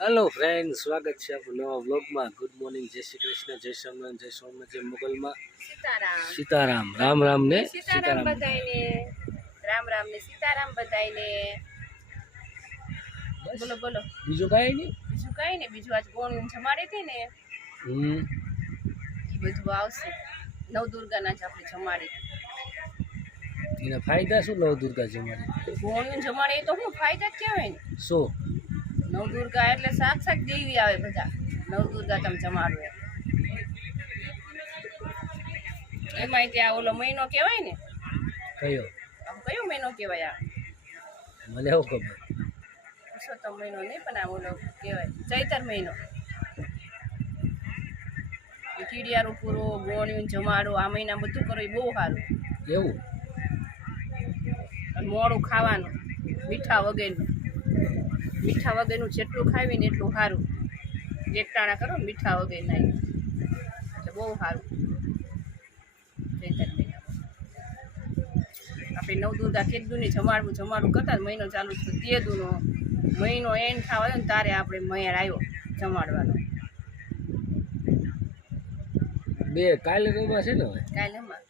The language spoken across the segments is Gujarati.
હેલો ફ્રેન્ડ સ્વાગત છે આપણું નવા વ્લોગમાં. ગુડ મોર્નિંગ જય શ્રી કૃષ્ણ જય સ્વામિનારાયણ જય સોમનાથ જય મોગલમાં. સીતારામ. રામ રામ ને સીતારામ બધાયને. રામ રામ ને સીતારામ બધાયને. બોલો બોલો. બીજું કાંઈ નહીં. બીજું કઈ નહીં. બીજું આજ ગોળ જમાડી હતી ને હમ. એ બધું આવશે. નવદુર્ગાના જ આપણે જમાડી. એના ફાયદા શું નવદુર્ગા જમાડી? જમાડે જમાડી તો શું ફાયદા કહેવાય ને. શું? નવદુર્ગા એટલે સાક્ષાત દેવી આવે બધા. નવદુર્ગા તમે જમાડો એમ. ત્યાં ઓલો મહિનો કહેવાય ને? કયો? કયો મહિનો કહેવાય આ? મને એવું ખબર? પુરુષોત્તમ મહિનો નહીં પણ આ ઓલો કહેવાય. ચૈતર મહિનો. કીડિયારો પૂરો ગોણ્યું જમાડો આ મહિના બધું કરો એ બહુ સારું. એવું? અને મોડું ખાવાનું મીઠા વગરનું. મીઠા વગરનું જેટલું ખાવી ને એટલું સારું એકટાણા કરો મીઠા વગરના. એટલે બહુ સારું આપણે નવ દૂધા કેટલું જમાડવું જમાડવું કરતા મહિનો ચાલુ થયો તેદુનો મહિનો એન્ડ થવા આવ્યો ને તારે આપણે મેળ આવ્યો જમાડવાનો. બે કાલે રવિવાર છે ને કાલ અમાર.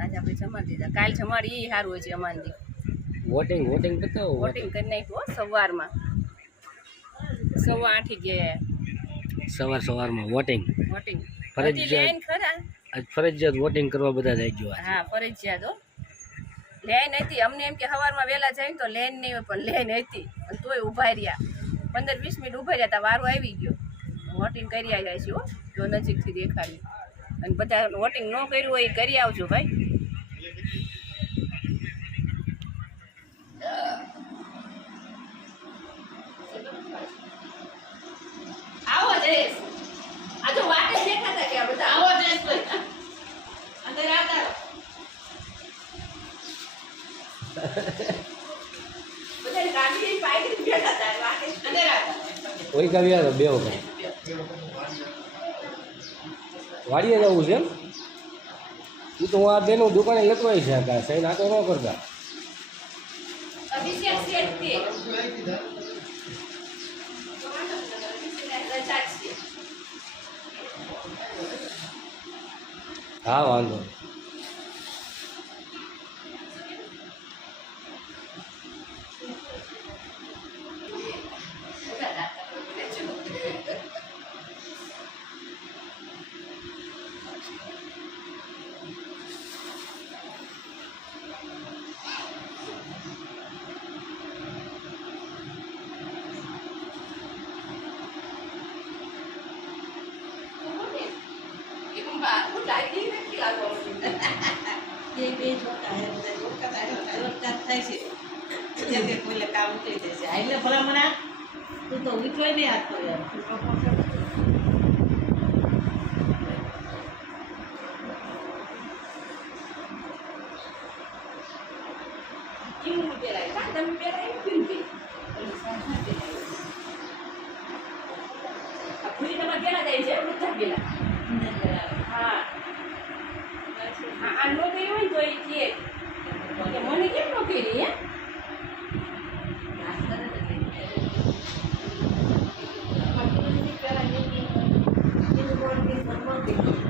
આજે આપણે જમાડી દીધા. કાલ જમાડી એ સારું હોય છે અમારી વોટિંગ વોટિંગ કરતો વોટિંગ કરી નાખ્યો સવારમાં. સવા આઠી ગયા સવાર સવારમાં વોટિંગ વોટિંગ ફરજિયાત. ખરા? આજ ફરજિયાત વોટિંગ કરવા બધા જાય ગયો હા ફરજિયાત હો. લેન હતી અમને એમ કે સવારમાં વહેલા જાય તો લેન નહીં હોય પણ લેન હતી. અને તોય ઊભા રહ્યા. પંદર વીસ મિનિટ ઊભા રહ્યા તા વારો આવી ગયો. વોટિંગ કરી આવ્યા છીએ હો જો નજીકથી દેખાડી અને બધા વોટિંગ ન કર્યું હોય એ કરી આવજો ભાઈ આવો જયેશ આ તો વાટે દેખાતા કે આ બધા આવો જયેશભાઈ અંદર આવતા રહો. બધા ગાડી પાયડી બેઠા હતા વાટે અંદર આવતા કોઈ કાવી તો બે વખત વાડીએ જવું છે એમ? એ તો હું આ બેનું દુકાને લખવાય છે આ સહી ન કરતા. તે જ છે. હા વાંધો નહીં. એ બા હું લાગી નથી લાગવાનું એ બે જોતા હે બધા જોતા થાય જોતા થાય છે જેમ કે કોઈને કામ થઈ જશે આઈને ભલા મને તું તો ઉઠોય નહીં આવતો યાર તું તો કેવું પહેરાય કા તમે પહેરાય કેવું પહેરાય આ ફૂલી તમારે પહેલા જાય છે વૃદ્ધા પહેલા હા આ આ નો કર્યું હોય ને તો એ કહે કે મને કેમ નો કરી હે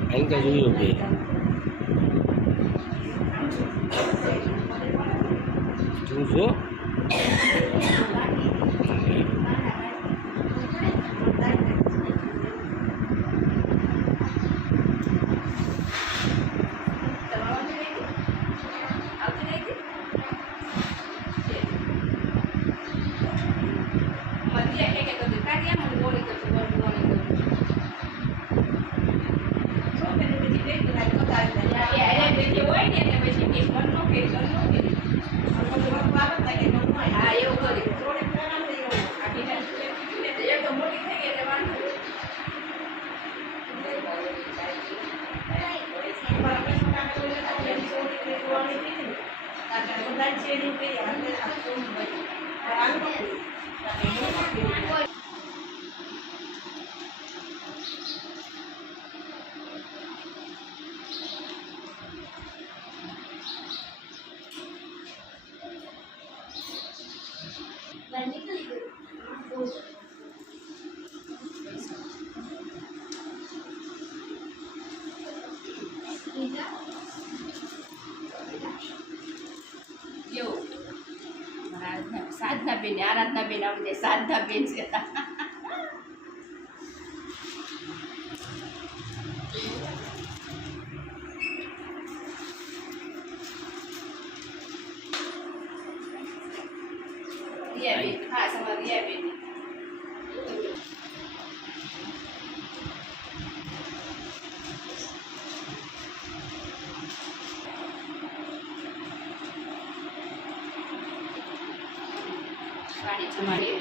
અહીં કાંઈ જોયું કે શું શું આવતી નહીં મધ્ય કે કે તો કાઢ્યા મને બોલી કરજો બોલી બોલી એ એને બીજી હોય ને એટલે પછી કે મન નો કે મન નો કે હા એવું કરી આ બીજા સ્ટુડન્ટ કીધું ને તો એક તો મોટી થઈ ગઈ એટલે વાંધો નહીં. નીકળી ગયું બેન આરાધના બેન આપણે સાધના બેન છે રિયા બેન ખાસ અમારા રિયા બેન પાણી જમાડી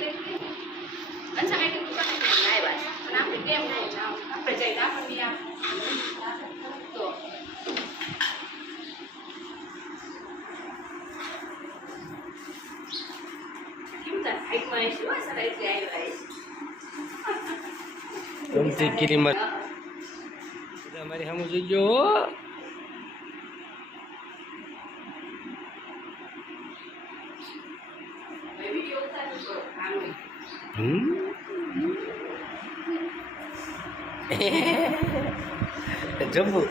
અંશા કાંઈક દુકાને આવ્યા છે? પણ આપણે કેમ નહીં જાવ આપણે જઈને આપણને આ તો એટલે ગમતી કિરીમાં મારી સામે જોઈ હો. હવે વીડિયો ઉતારું તો આમ હમ જમ્બુ